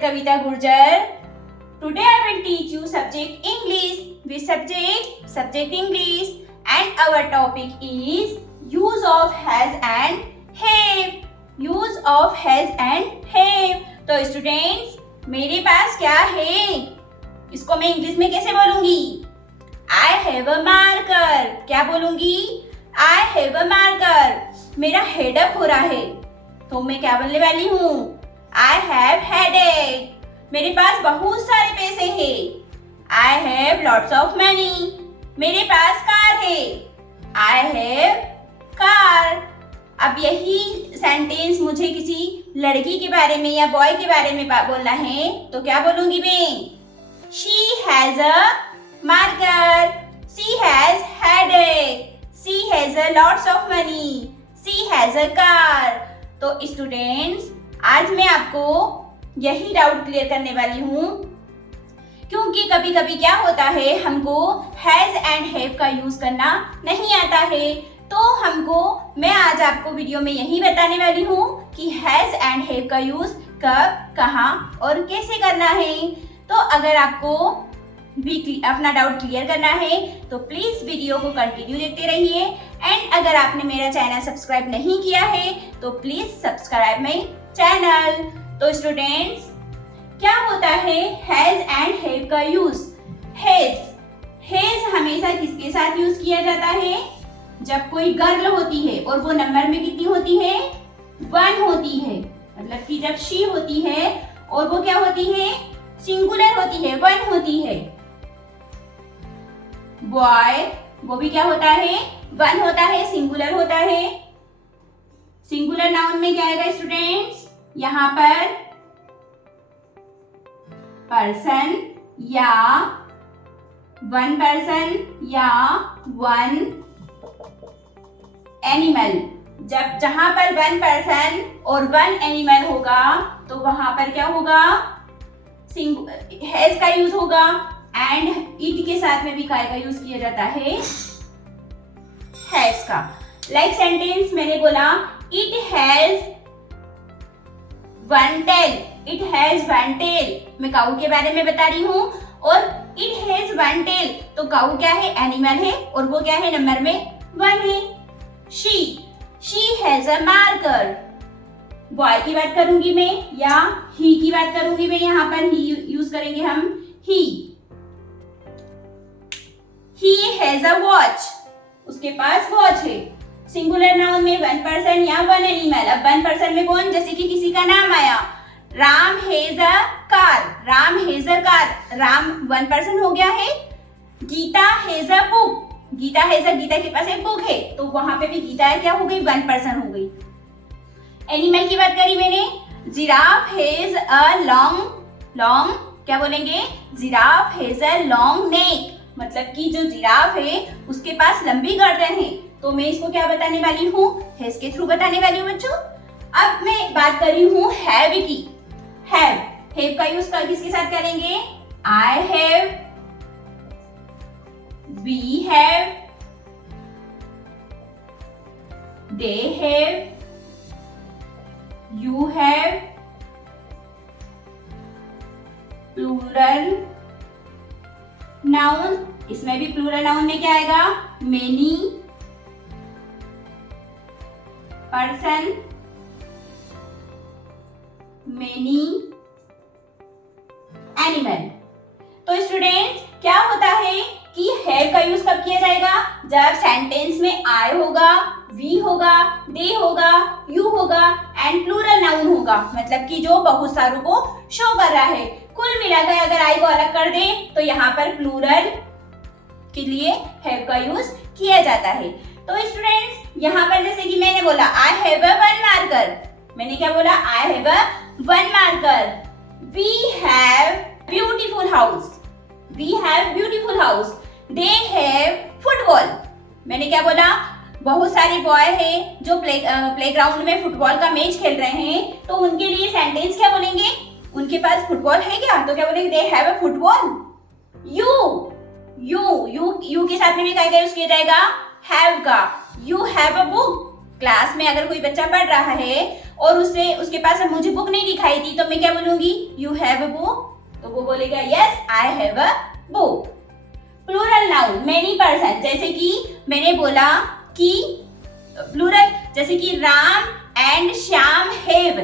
Kavita Gurjar. Today I will teach you subject English. Which subject? Subject English. And our topic is use of has and have. Use of has and have. तो students, मेरे पास क्या है? इसको मैं English में कैसे बोलूंगी? I have a marker. क्या बोलूंगी? I have a marker. मेरा हेडअप हो रहा है, तो मैं क्या बोलने वाली हूँ? I have headache. मेरे पास बहुत सारे पैसे हैं. I have lots of money. मेरे पास कार है. I have car. अब यही सेंटेंस मुझे किसी लड़की के बारे में या बॉय के बारे में बोलना है, तो क्या बोलूंगी मैं? She has a marker. She has headache. She has a lots of money. She has a car. तो स्टूडेंट्स, आज मैं आपको यही डाउट क्लियर करने वाली हूँ, क्योंकि कभी कभी क्या होता है, हमको हैज एंड हैव का यूज करना नहीं आता है. तो मैं आज आपको वीडियो में यही बताने वाली हूँ कि हैज एंड हैव का यूज कब, कहाँ और कैसे करना है. तो अगर आपको भी अपना डाउट क्लियर करना है तो प्लीज वीडियो को कंटिन्यू देखते रहिए. एंड अगर आपने मेरा चैनल सब्सक्राइब नहीं किया है तो प्लीज सब्सक्राइब माय चैनल. तो स्टूडेंट्स, क्या होता है हैज एंड हैव का यूज? हैज हमेशा किसके साथ यूज किया जाता है? जब कोई गर्ल होती है और वो नंबर में कितनी होती है? 1 होती है. मतलब कि जब शी होती है और वो क्या होती है? सिंगुलर होती है, 1 होती है. बॉय, वो भी क्या होता है? 1 होता है, सिंगुलर होता है. सिंगुलर नाउन में क्या आएगा स्टूडेंट्स? यहाँ पर पर्सन या 1 पर्सन या 1 एनिमल. जहां पर 1 पर्सन और 1 एनिमल होगा तो वहां पर क्या होगा? हैज का यूज होगा. एंड इट के साथ में भी काय का यूज किया जाता है? हैज का. लाइक सेंटेंस मैंने बोला, it has 1 tail. It has 1 tail. मैं काऊ के बारे में बता रही हूँ. और इट हैज 1 टेल, तो काऊ क्या है? एनिमल है. और वो क्या है? नंबर में 1 है. She has a marker. Boy की बात करूंगी मैं या ही की बात करूंगी मैं? यहाँ पर ही यूज करेंगे हम. He has a watch. उसके पास वॉच है. सिंगुलर नाउन में 1 पर्सन या 1 एनिमल. अब 1 पर्सन में कौन? जैसे कि किसी का नाम आया, Ram has a car. Ram has a car. Ram 1 person हो गया है. Geeta has a book. Geeta has a, Geeta के पास एक बुक है, तो वहां पे भी गीता क्या हो गई? 1 पर्सन हो गई. एनिमल की बात करी मैंने. जिराफ हैज अ लॉन्ग क्या बोलेंगे? Giraffe has a long neck. मतलब कि जो जिराफ है उसके पास लंबी गर्दन है. तो मैं इसको क्या बताने वाली हूँ? हैज के थ्रू बताने वाली हूँ बच्चों. अब मैं बात कर रही हूँ हैव की. हैव का यूज किसके साथ करेंगे? I have, we have, they have, you have, plural noun. इसमें भी प्लूरल नाउन में क्या आएगा? Many, person, many, animal. तो स्टूडेंट्स, क्या होता है कि हैव का यूज कब किया जाएगा? जब सेंटेंस में आई होगा, वी होगा, दे होगा, यू होगा एंड प्लूरल नाउन होगा. मतलब कि जो बहुत सारों को शो कर रहा है. कुल मिलाकर अगर आई को अलग कर दे तो यहाँ पर प्लूरल के लिए हैव का यूज किया जाता है. तो स्टूडेंट्स, यहाँ पर जैसे कि मैंने बोला आई हैव अ 1 मार्कर. मैंने क्या बोला? I have a 1 marker. We have beautiful house. We have beautiful house. They have football. मैंने क्या बोला? बहुत सारे बॉय हैं जो प्लेग्राउंड में फुटबॉल का मैच खेल रहे हैं. तो उनके लिए सेंटेंस क्या बोलेंगे? उनके पास फुटबॉल है क्या? तो क्या बोलेंगे? They have a football. You के साथ में भी क्या यूज किया जाएगा? हैव का. You have a book. Class में अगर कोई बच्चा पढ़ रहा है और उसके पास अब मुझे बुक नहीं दिखाई दी तो मैं क्या बोलूंगी, यू हैव अ बुक, तो वो बोलेगा yes I have a book. Plural noun many person, जैसे कि मैंने बोला कि प्लूरल, जैसे कि Ram and Shyam have,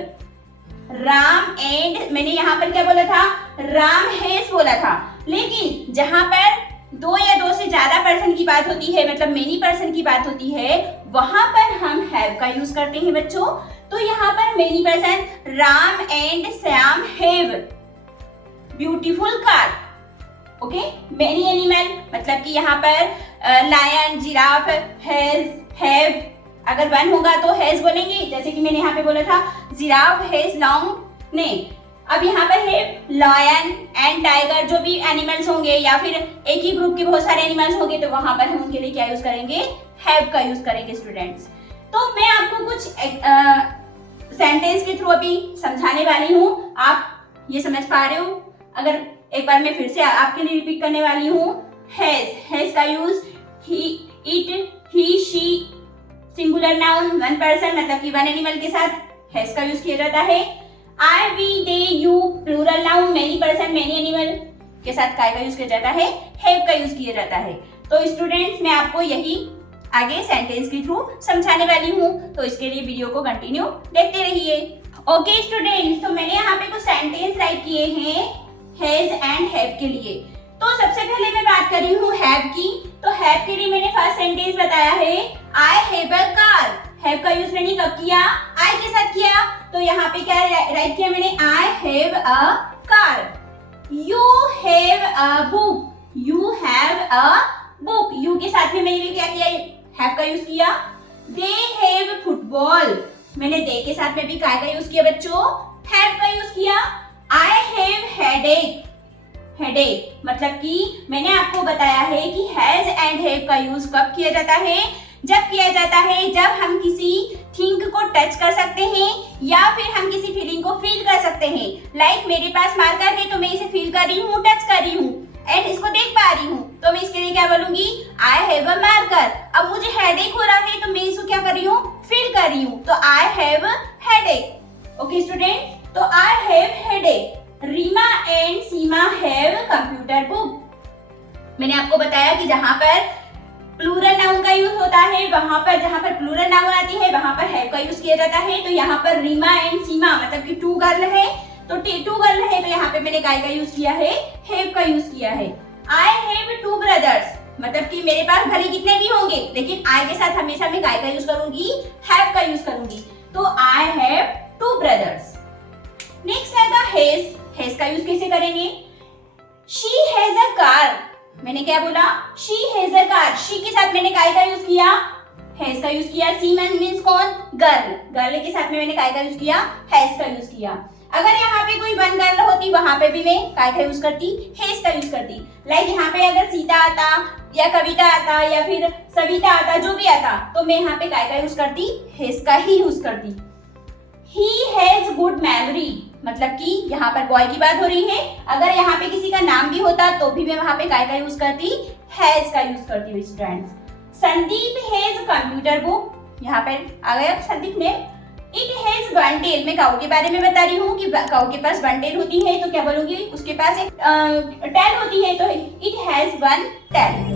Ram and, मैंने यहाँ पर क्या बोला था, राम हैज बोला था। लेकिन जहां पर दो या दो से ज्यादा पर्सन की बात होती है, मतलब मेनी पर्सन की बात होती है, वहां पर हम हैव का यूज करते हैं बच्चों। तो यहाँ पर many person, Ram and Shyam have beautiful car. Okay, many animal, मतलब कि यहाँ पर लायन, जिराफ, हैज, हैव, अगर वन होगा तो हैज बोलेंगे, जैसे कि मैंने यहाँ पे बोला था जिराफ हैज लॉन्ग नेक। अब यहाँ पर है लायन एंड टाइगर, जो भी एनिमल्स होंगे या फिर एक ही ग्रुप के बहुत सारे एनिमल्स होंगे तो वहां पर हम उनके लिए क्या यूज करेंगे, हैव का यूज करेंगे स्टूडेंट्स। तो मैं आपको कुछ सेंटेंस के थ्रू अभी समझाने वाली हूँ, आप ये समझ पा रहे हो? अगर एक बार मैं फिर से आपके लिए रिपीट करने वाली हूँ, हैज का use he, it, he, she, singular noun one person, मतलब कि वन एनिमल के साथ हैज का यूज किया जाता है। I, we, they, you plural noun many person many animal के साथ काय का यूज किया जाता है, हैव का यूज किया जाता है। तो स्टूडेंट्स मैं आपको यही आगे सेंटेंस के थ्रू समझाने वाली हूँ, तो इसके लिए वीडियो को कंटिन्यू देखते रहिए। ओके स्टूडेंट्स, तो मैंने यहाँ पे कुछ सेंटेंस राइट किए हैं हैज एंड हैव के लिए। तो सबसे पहले मैं बात कर रही हूँ हैव की। तो हैव के लिए मैंने फर्स्ट सेंटेंस बताया है आई हैव अ कार। हैव का यूज मैंने कब किया, आई के साथ किया। तो यहाँ पे क्या राइट किया मैंने, आई have a car. You have a book, you have a book, you के साथ में मैंने क्या किया, हैव का यूज किया। दे हैव फुटबॉल, मैंने दे के साथ में भी काय का यूज किया बच्चों, हैव का यूज किया। आई हैव हेडेक, हेडेक मतलब कि मैंने आपको बताया है कि हैज एंड हैव का यूज कब किया जाता है, जब किया जाता है जब हम किसी थिंग को टच कर सकते हैं या फिर हम किसी फीलिंग को फील कर सकते हैं। लाइक मेरे पास मार्कर है तो मैं इसे फील कर रही हूँ, टच कर रही हूँ एंड इसको देख पा रही हूँ, तो मैं इसके लिए क्या बोलूंगी, आई हैव अ मार्कर। अब मुझे हेडेक हो रहा है तो मैं इसको क्या कर रही हूँ, फील कर रही हूँ, तो I have headache. Okay student, तो I have headache. Reema and Seema have computer book. मैंने आपको बताया कि जहां पर प्लूरल नाउन का यूज होता है, वहां पर जहां पर प्लूरल नाउन आती है वहां पर हैव का यूज किया जाता है। तो यहाँ पर रीमा एंड सीमा मतलब कि टू गर्ल है, तो टू गर्ल है तो यहाँ पे मैंने काय का यूज किया है, हैव का यूज किया है। आई हैव टू ब्रदर्स, मतलब कि मेरे पास भले कितने भी होंगे लेकिन आई के साथ हमेशा मैं काय का यूज करूंगी, हैव का यूज करूंगी। तो I have two brothers. Next है हैज। हैज का यूज कैसे करेंगे, शी हैज अ कार, मैंने क्या बोला, she has a car, she के साथ मैंने काय का यूज किया, हैज का यूज किया। सी मींस कौन, गर्ल, गर्ल के साथ में मैंने काय का यूज किया, हैज का यूज किया। अगर यहाँ पे कोई वन गर्ल होती वहां पे भी मैं काय का यूज करती, हैज का यूज करती। लाइक यहाँ पे अगर सीता आता या कविता आता या फिर सविता आता, जो भी आता, तो मैं यहाँ पे काय का यूज करती, हैज का ही यूज करती। ही हैज गुड मेमोरी, मतलब कि यहाँ पर बॉय की बात हो रही है, अगर यहाँ पे किसी का नाम भी होता तो भी मैं वहां पे काय का यूज करती, हैज का यूज करती हूँ students. Sandeep has computer book, यहाँ पर आ गया संदीप ने। इट हैज वन टेल, मैं काऊ के बारे में बता रही हूँ कि काऊ के पास वन टेल होती है, तो क्या बोलूंगी, उसके पास एक टेल होती है, तो इट हैज वन टेल।